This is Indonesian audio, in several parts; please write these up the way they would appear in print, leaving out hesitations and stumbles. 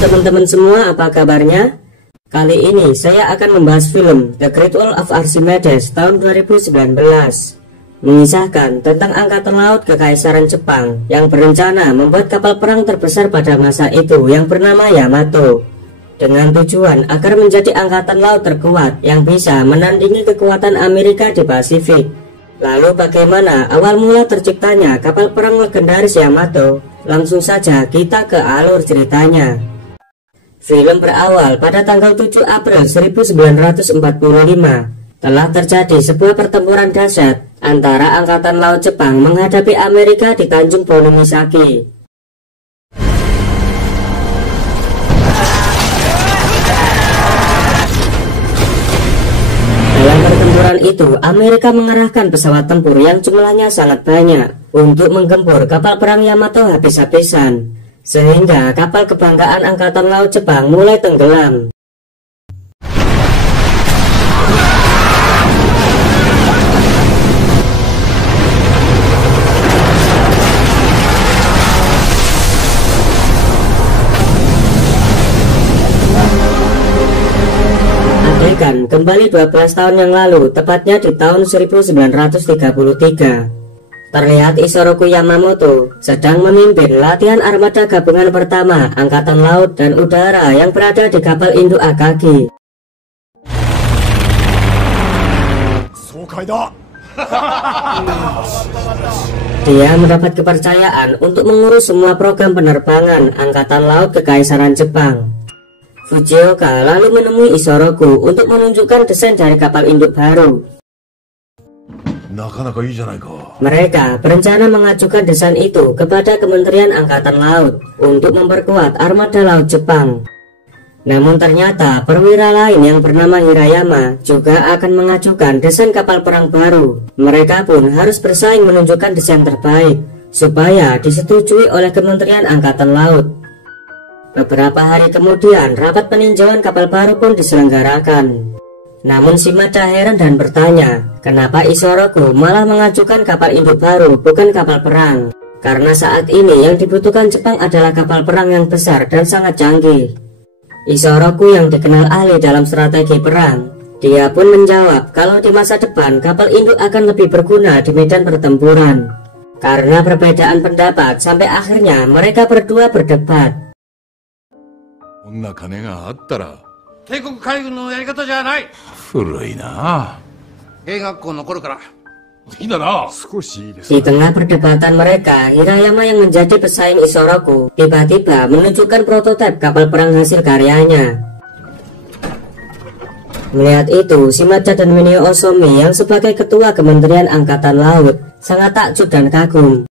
teman-teman semua, apa kabarnya? Kali ini saya akan membahas film The Great Wall of Archimedes tahun 2019, mengisahkan tentang angkatan laut Kekaisaran Jepang yang berencana membuat kapal perang terbesar pada masa itu yang bernama Yamato, dengan tujuan agar menjadi angkatan laut terkuat yang bisa menandingi kekuatan Amerika di Pasifik. Lalu bagaimana awal mula terciptanya kapal perang legendaris Yamato? Langsung saja kita ke alur ceritanya. Film berawal pada tanggal 7 April 1945. Telah terjadi sebuah pertempuran dahsyat antara Angkatan Laut Jepang menghadapi Amerika di Tanjung Bonimisaki. Dalam pertempuran itu, Amerika mengerahkan pesawat tempur yang jumlahnya sangat banyak untuk menggempur kapal perang Yamato habis-habisan, sehingga kapal kebanggaan Angkatan Laut Jepang mulai tenggelam. Kembali 12 tahun yang lalu, tepatnya di tahun 1933. Terlihat Isoroku Yamamoto sedang memimpin latihan armada gabungan pertama Angkatan Laut dan Udara yang berada di kapal induk Akagi. Dia mendapat kepercayaan untuk mengurus semua program penerbangan Angkatan Laut Kekaisaran Jepang. Fujioka lalu menemui Isoroku untuk menunjukkan desain dari kapal induk baru. Mereka berencana mengajukan desain itu kepada Kementerian Angkatan Laut untuk memperkuat armada laut Jepang. Namun ternyata perwira lain yang bernama Hirayama juga akan mengajukan desain kapal perang baru. Mereka pun harus bersaing menunjukkan desain terbaik supaya disetujui oleh Kementerian Angkatan Laut. Beberapa hari kemudian, rapat peninjauan kapal baru pun diselenggarakan. Namun Shimada heran dan bertanya, kenapa Isoroku malah mengajukan kapal induk baru, bukan kapal perang? Karena saat ini yang dibutuhkan Jepang adalah kapal perang yang besar dan sangat canggih. Isoroku yang dikenal ahli dalam strategi perang, dia pun menjawab kalau di masa depan kapal induk akan lebih berguna di medan pertempuran. Karena perbedaan pendapat, sampai akhirnya mereka berdua berdebat. Di tengah perdebatan mereka, Hirayama yang menjadi pesaing Isoroku tiba-tiba menunjukkan prototipe kapal perang hasil karyanya. Melihat itu, Shimada dan Minio Ozomi yang sebagai ketua Kementerian Angkatan Laut sangat takjub dan kagum.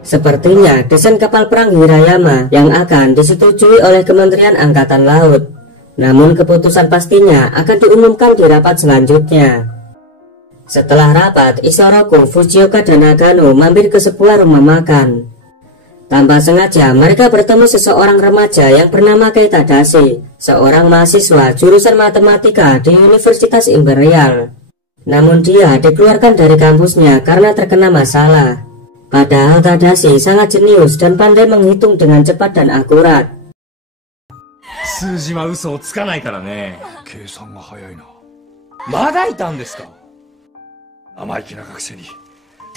Sepertinya desain kapal perang Hirayama yang akan disetujui oleh Kementerian Angkatan Laut. Namun keputusan pastinya akan diumumkan di rapat selanjutnya. Setelah rapat, Isoroku, Fujioka, dan Nagano mampir ke sebuah rumah makan. Tanpa sengaja mereka bertemu seseorang remaja yang bernama Kei Tadashi, seorang mahasiswa jurusan matematika di Universitas Imperial. Namun dia dikeluarkan dari kampusnya karena terkena masalah. Padahal Tadashi sangat jenius dan pandai menghitung dengan cepat dan akurat.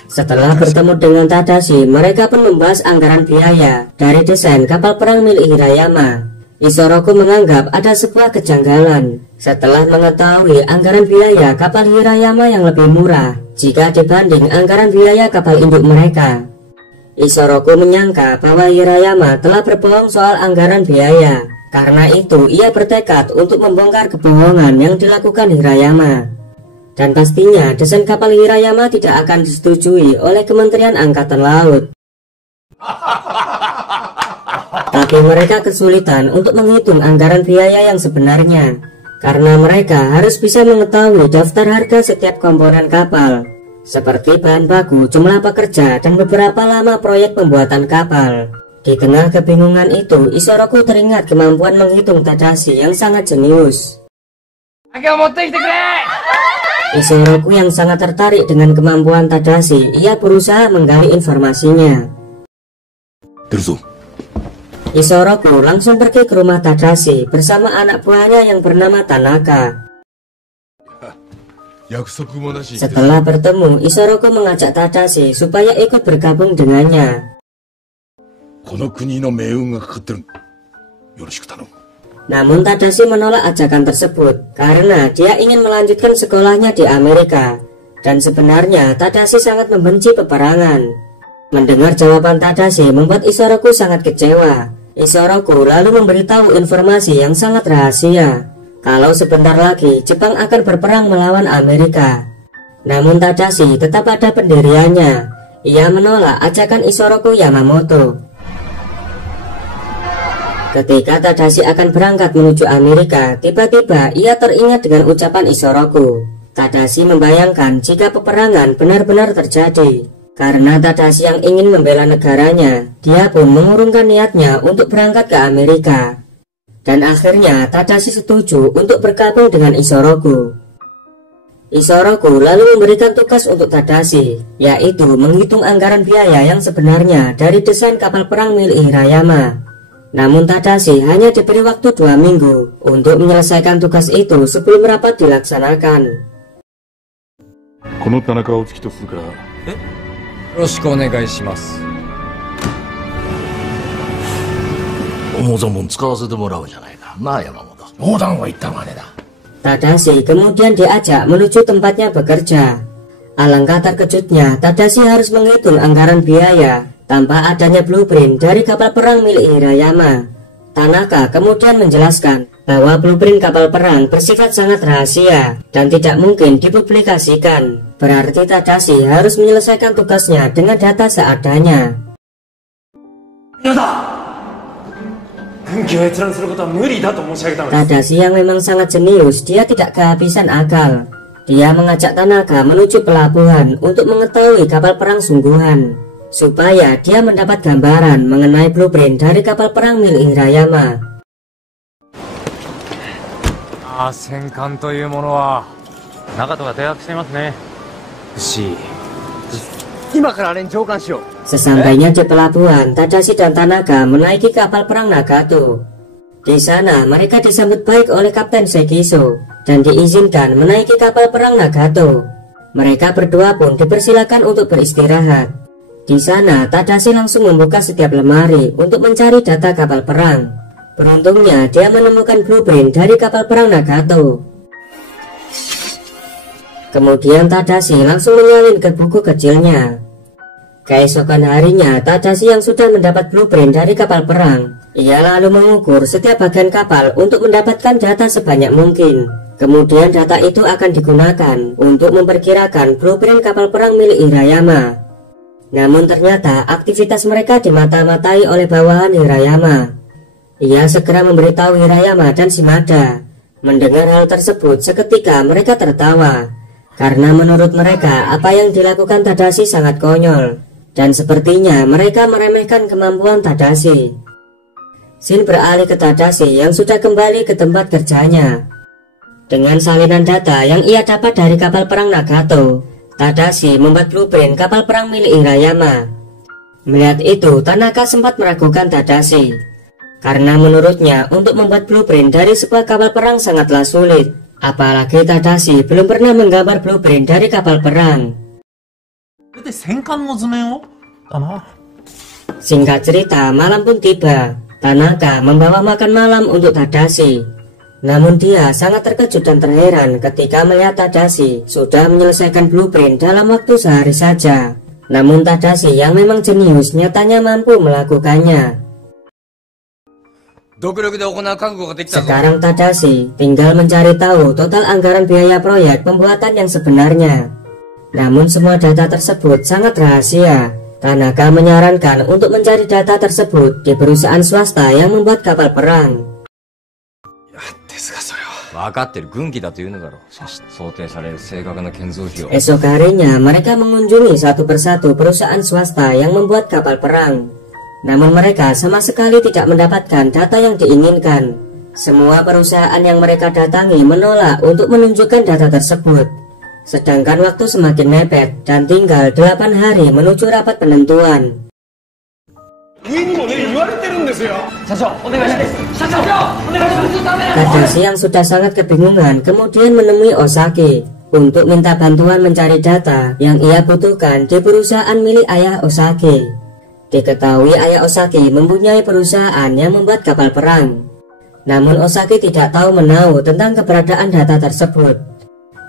Setelah bertemu dengan Tadashi, mereka pun membahas anggaran biaya dari desain kapal perang milik Hirayama. Isoroku menganggap ada sebuah kejanggalan setelah mengetahui anggaran biaya kapal Hirayama yang lebih murah jika dibanding anggaran biaya kapal induk mereka. Isoroku menyangka bahwa Hirayama telah berbohong soal anggaran biaya. Karena itu ia bertekad untuk membongkar kebohongan yang dilakukan Hirayama. Dan pastinya desain kapal Hirayama tidak akan disetujui oleh Kementerian Angkatan Laut. Tapi mereka kesulitan untuk menghitung anggaran biaya yang sebenarnya, karena mereka harus bisa mengetahui daftar harga setiap komponen kapal, seperti bahan baku, jumlah pekerja, dan beberapa lama proyek pembuatan kapal. Di tengah kebingungan itu, Isoroku teringat kemampuan menghitung Tadashi yang sangat jenius. Isoroku yang sangat tertarik dengan kemampuan Tadashi, ia berusaha menggali informasinya. Isoroku langsung pergi ke rumah Tadashi bersama anak buahnya yang bernama Tanaka. Setelah bertemu, Isoroku mengajak Tadashi supaya ikut bergabung dengannya. Namun Tadashi menolak ajakan tersebut karena dia ingin melanjutkan sekolahnya di Amerika. Dan sebenarnya Tadashi sangat membenci peperangan. Mendengar jawaban Tadashi membuat Isoroku sangat kecewa. Isoroku lalu memberitahu informasi yang sangat rahasia, kalau sebentar lagi Jepang akan berperang melawan Amerika. Namun Tadashi tetap pada pendiriannya. Ia menolak ajakan Isoroku Yamamoto. Ketika Tadashi akan berangkat menuju Amerika, tiba-tiba ia teringat dengan ucapan Isoroku. Tadashi membayangkan jika peperangan benar-benar terjadi. Karena Tadashi yang ingin membela negaranya, dia pun mengurungkan niatnya untuk berangkat ke Amerika. Dan akhirnya Tadashi setuju untuk bergabung dengan Isoroku. Isoroku lalu memberikan tugas untuk Tadashi, yaitu menghitung anggaran biaya yang sebenarnya dari desain kapal perang milik Hirayama. Namun Tadashi hanya diberi waktu 2 minggu untuk menyelesaikan tugas itu sebelum rapat dilaksanakan. Tadashi kemudian diajak menuju tempatnya bekerja. Alangkah terkejutnya, Tadashi harus menghitung anggaran biaya tanpa adanya blueprint dari kapal perang milik Hirayama. Tanaka kemudian menjelaskan bahwa blueprint kapal perang bersifat sangat rahasia dan tidak mungkin dipublikasikan. Berarti Tadashi harus menyelesaikan tugasnya dengan data seadanya. Tadashi yang memang sangat jenius, dia tidak kehabisan akal. Dia mengajak Tanaka menuju pelabuhan untuk mengetahui kapal perang sungguhan, supaya dia mendapat gambaran mengenai blueprint dari kapal perang milik Hirayama. Sesampainya di pelabuhan, Tadashi dan Tanaka menaiki kapal perang Nagato. Di sana mereka disambut baik oleh Kapten Sekiso dan diizinkan menaiki kapal perang Nagato. Mereka berdua pun dipersilakan untuk beristirahat. Di sana Tadashi langsung membuka setiap lemari untuk mencari data kapal perang. Beruntungnya dia menemukan blueprint dari kapal perang Nagato. Kemudian Tadashi langsung menyalin ke buku kecilnya. Keesokan harinya, Tadashi yang sudah mendapat blueprint dari kapal perang, ia lalu mengukur setiap bagian kapal untuk mendapatkan data sebanyak mungkin. Kemudian data itu akan digunakan untuk memperkirakan blueprint kapal perang milik Hirayama. Namun ternyata aktivitas mereka dimata-matai oleh bawahan Hirayama. Ia segera memberitahu Hirayama dan Shimada. Mendengar hal tersebut, seketika mereka tertawa, karena menurut mereka apa yang dilakukan Tadashi sangat konyol, dan sepertinya mereka meremehkan kemampuan Tadashi. Shin beralih ke Tadashi yang sudah kembali ke tempat kerjanya. Dengan salinan data yang ia dapat dari kapal perang Nagato, Tadashi membuat blueprint kapal perang milik Hirayama. Melihat itu, Tanaka sempat meragukan Tadashi, karena menurutnya untuk membuat blueprint dari sebuah kapal perang sangatlah sulit. Apalagi Tadashi belum pernah menggambar blueprint dari kapal perang. Singkat cerita, malam pun tiba. Tanaka membawa makan malam untuk Tadashi. Namun dia sangat terkejut dan terheran ketika melihat Tadashi sudah menyelesaikan blueprint dalam waktu sehari saja. Namun Tadashi yang memang jenius nyatanya mampu melakukannya. Sekarang Tadashi tinggal mencari tahu total anggaran biaya proyek pembuatan yang sebenarnya. Namun semua data tersebut sangat rahasia. Tanaka menyarankan untuk mencari data tersebut di perusahaan swasta yang membuat kapal perang. Esok harinya mereka mengunjungi satu persatu perusahaan swasta yang membuat kapal perang. Namun mereka sama sekali tidak mendapatkan data yang diinginkan. Semua perusahaan yang mereka datangi menolak untuk menunjukkan data tersebut. Sedangkan waktu semakin mepet dan tinggal 8 hari menuju rapat penentuan. Tadashi yang sudah sangat kebingungan kemudian menemui Osaki untuk minta bantuan mencari data yang ia butuhkan di perusahaan milik ayah Osaki. Diketahui ayah Osaki mempunyai perusahaan yang membuat kapal perang. Namun Osaki tidak tahu menahu tentang keberadaan data tersebut.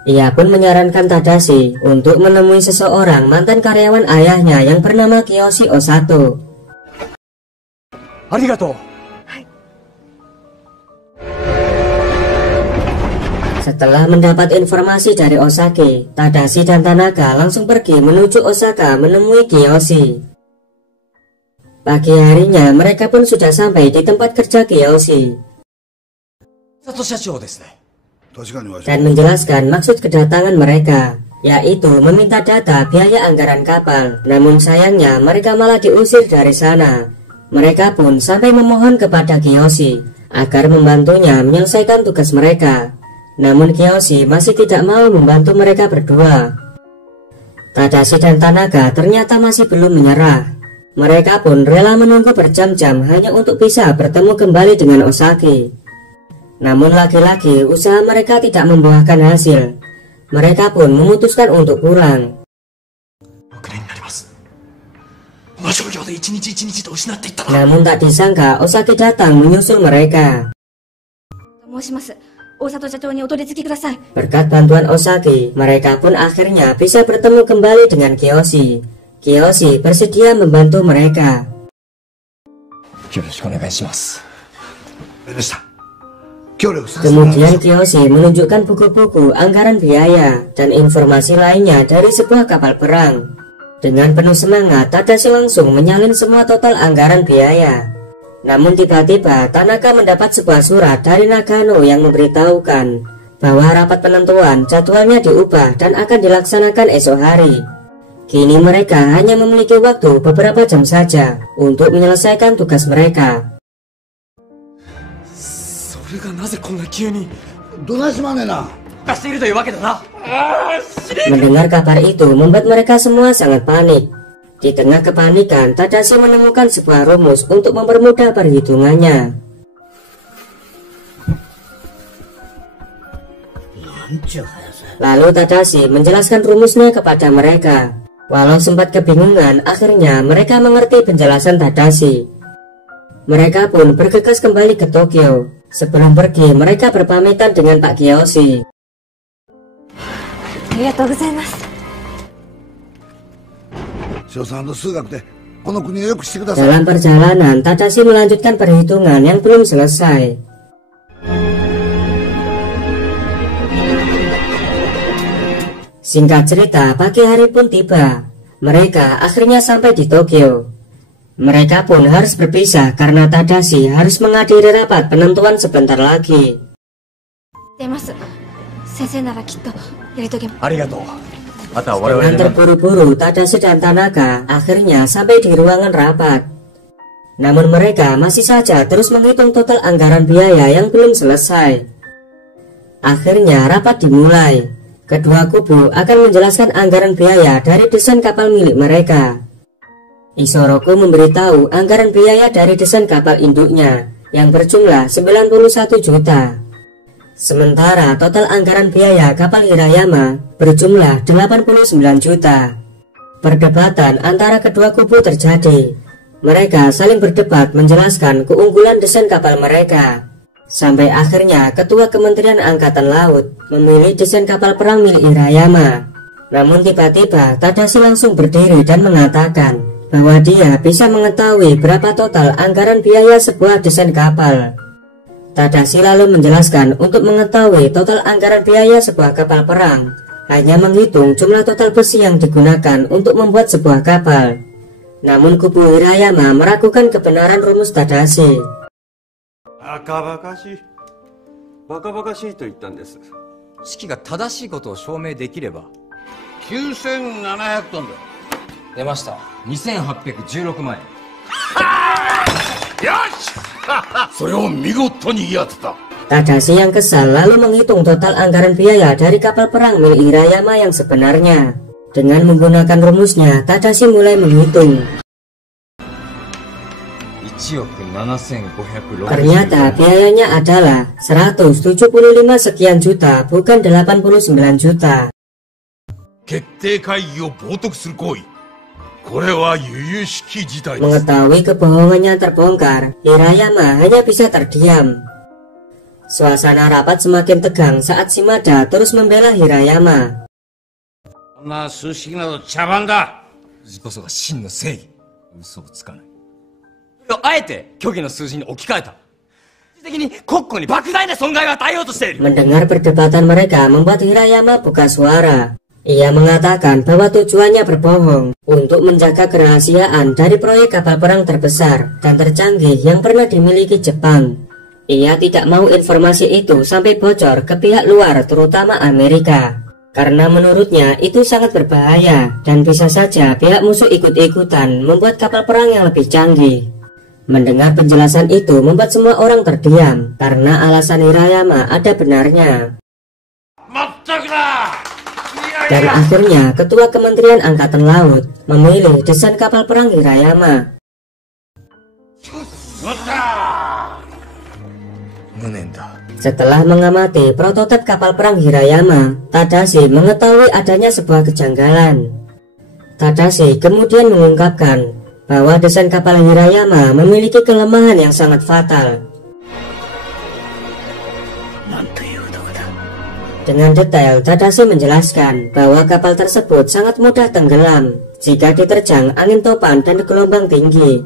Ia pun menyarankan Tadashi untuk menemui seseorang mantan karyawan ayahnya yang bernama Kiyoshi Osato. Arigatou. Setelah mendapat informasi dari Osaki, Tadashi dan Tanaka langsung pergi menuju Osaka menemui Kiyoshi. Pagi harinya mereka pun sudah sampai di tempat kerja Kiyoshi dan menjelaskan maksud kedatangan mereka, yaitu meminta data biaya anggaran kapal. Namun sayangnya mereka malah diusir dari sana. Mereka pun sampai memohon kepada Kiyoshi agar membantunya menyelesaikan tugas mereka. Namun Kiyoshi masih tidak mau membantu mereka berdua. Tadashi dan Tanaka ternyata masih belum menyerah. Mereka pun rela menunggu berjam-jam hanya untuk bisa bertemu kembali dengan Osaki. Namun lagi-lagi usaha mereka tidak membuahkan hasil. Mereka pun memutuskan untuk pulang. Namun tak disangka Osaki datang menyusul mereka. Berkat bantuan Osaki, mereka pun akhirnya bisa bertemu kembali dengan Kiyoshi. Kiyoshi bersedia membantu mereka. Kemudian Kiyoshi menunjukkan buku-buku anggaran biaya dan informasi lainnya dari sebuah kapal perang. Dengan penuh semangat, Tadashi langsung menyalin semua total anggaran biaya. Namun tiba-tiba Tanaka mendapat sebuah surat dari Nagano yang memberitahukan bahwa rapat penentuan jadwalnya diubah dan akan dilaksanakan esok hari. Kini mereka hanya memiliki waktu beberapa jam saja untuk menyelesaikan tugas mereka. Mendengar kabar itu membuat mereka semua sangat panik. Di tengah kepanikan, Tadashi menemukan sebuah rumus untuk mempermudah perhitungannya. Lalu Tadashi menjelaskan rumusnya kepada mereka. Walau sempat kebingungan, akhirnya mereka mengerti penjelasan Tadashi. Mereka pun bergegas kembali ke Tokyo. Sebelum pergi, mereka berpamitan dengan Pak Kiyoshi. Dalam perjalanan, Tadashi melanjutkan perhitungan yang belum selesai. Singkat cerita, pagi hari pun tiba. Mereka akhirnya sampai di Tokyo. Mereka pun harus berpisah karena Tadashi harus menghadiri rapat penentuan sebentar lagi. Dengan terburu-buru, Tadashi dan Tanaka akhirnya sampai di ruangan rapat. Namun mereka masih saja terus menghitung total anggaran biaya yang belum selesai. Akhirnya rapat dimulai. Kedua kubu akan menjelaskan anggaran biaya dari desain kapal milik mereka. Isoroku memberitahu anggaran biaya dari desain kapal induknya yang berjumlah 91 juta. Sementara total anggaran biaya kapal Hirayama berjumlah 89 juta. Perdebatan antara kedua kubu terjadi. Mereka saling berdebat menjelaskan keunggulan desain kapal mereka. Sampai akhirnya Ketua Kementerian Angkatan Laut memilih desain kapal perang milik Hirayama. Namun tiba-tiba Tadashi langsung berdiri dan mengatakan bahwa dia bisa mengetahui berapa total anggaran biaya sebuah desain kapal. Tadashi lalu menjelaskan untuk mengetahui total anggaran biaya sebuah kapal perang, hanya menghitung jumlah total besi yang digunakan untuk membuat sebuah kapal. Namun kubu Hirayama meragukan kebenaran rumus Tadashi. バカバカしいと言ったんです。式が正しいことを証明できれば。9700トンだ。出ました。2816万円。よしそれを見事にやった。Tadashi yang kesal lalu menghitung total anggaran biaya dari kapal perang milik Hirayama yang sebenarnya. Dengan menggunakan rumusnya, Tadashi mulai menghitung. Ternyata biayanya adalah 175 sekian juta, bukan 89 juta. Mengetahui kebohongannya terbongkar, Hirayama hanya bisa terdiam. Suasana rapat semakin tegang saat Shimada terus membela Hirayama. Mendengar perdebatan mereka membuat Hirayama buka suara. Ia mengatakan bahwa tujuannya berbohong untuk menjaga kerahasiaan dari proyek kapal perang terbesar dan tercanggih yang pernah dimiliki Jepang. Ia tidak mau informasi itu sampai bocor ke pihak luar, terutama Amerika. Karena menurutnya itu sangat berbahaya dan bisa saja pihak musuh ikut-ikutan membuat kapal perang yang lebih canggih. Mendengar penjelasan itu membuat semua orang terdiam karena alasan Hirayama ada benarnya. Dan akhirnya Ketua Kementerian Angkatan Laut memilih desain kapal perang Hirayama. Setelah mengamati prototip kapal perang Hirayama, Tadashi mengetahui adanya sebuah kejanggalan. Tadashi kemudian mengungkapkan bahwa desain kapal Hirayama memiliki kelemahan yang sangat fatal. Dengan detail, Tadashi menjelaskan bahwa kapal tersebut sangat mudah tenggelam jika diterjang angin topan dan gelombang tinggi.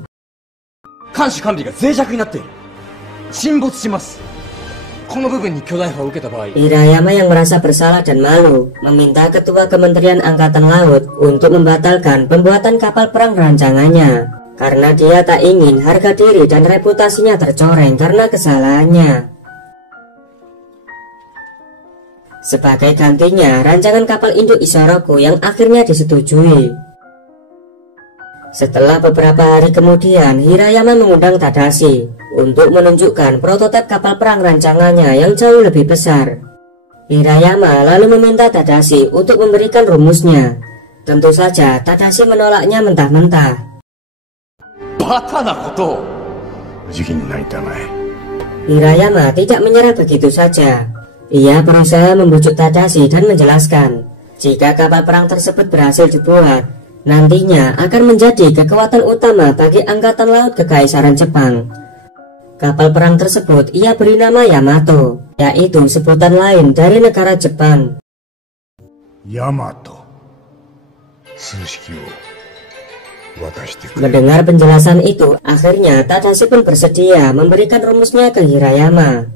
Hirayama yang merasa bersalah dan malu meminta Ketua Kementerian Angkatan Laut untuk membatalkan pembuatan kapal perang rancangannya karena dia tak ingin harga diri dan reputasinya tercoreng karena kesalahannya. Sebagai gantinya, rancangan kapal induk Isoroku yang akhirnya disetujui. Setelah beberapa hari kemudian, Hirayama mengundang Tadashi untuk menunjukkan prototip kapal perang rancangannya yang jauh lebih besar. Hirayama lalu meminta Tadashi untuk memberikan rumusnya. Tentu saja Tadashi menolaknya mentah-mentah. Hirayama tidak menyerah begitu saja. Ia berusaha membujuk Tadashi dan menjelaskan jika kapal perang tersebut berhasil dibuat, nantinya akan menjadi kekuatan utama bagi Angkatan Laut Kekaisaran Jepang. Kapal perang tersebut ia beri nama Yamato, yaitu sebutan lain dari negara Jepang. Yamato. Mendengar penjelasan itu, akhirnya Tadashi pun bersedia memberikan rumusnya ke Hirayama.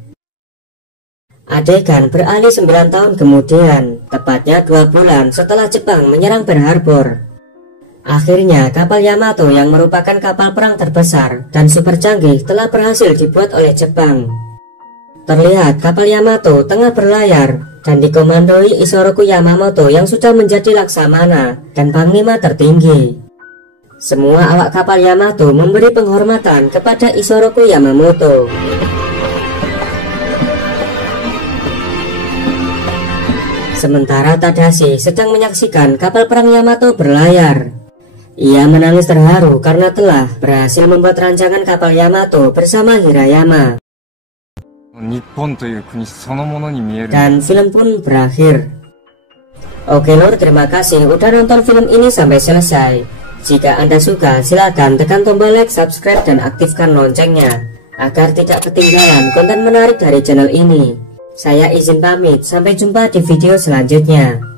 Adegan beralih 9 tahun kemudian, tepatnya 2 bulan setelah Jepang menyerang Pearl Harbor. Akhirnya kapal Yamato yang merupakan kapal perang terbesar dan super canggih telah berhasil dibuat oleh Jepang. Terlihat kapal Yamato tengah berlayar dan dikomandoi Isoroku Yamamoto yang sudah menjadi laksamana dan panglima tertinggi. Semua awak kapal Yamato memberi penghormatan kepada Isoroku Yamamoto. Sementara Tadashi sedang menyaksikan kapal perang Yamato berlayar. Ia menangis terharu karena telah berhasil membuat rancangan kapal Yamato bersama Hirayama. Dan film pun berakhir. Oke lor, terima kasih udah nonton film ini sampai selesai. Jika Anda suka, silakan tekan tombol like, subscribe, dan aktifkan loncengnya agar tidak ketinggalan konten menarik dari channel ini. Saya izin pamit, sampai jumpa di video selanjutnya.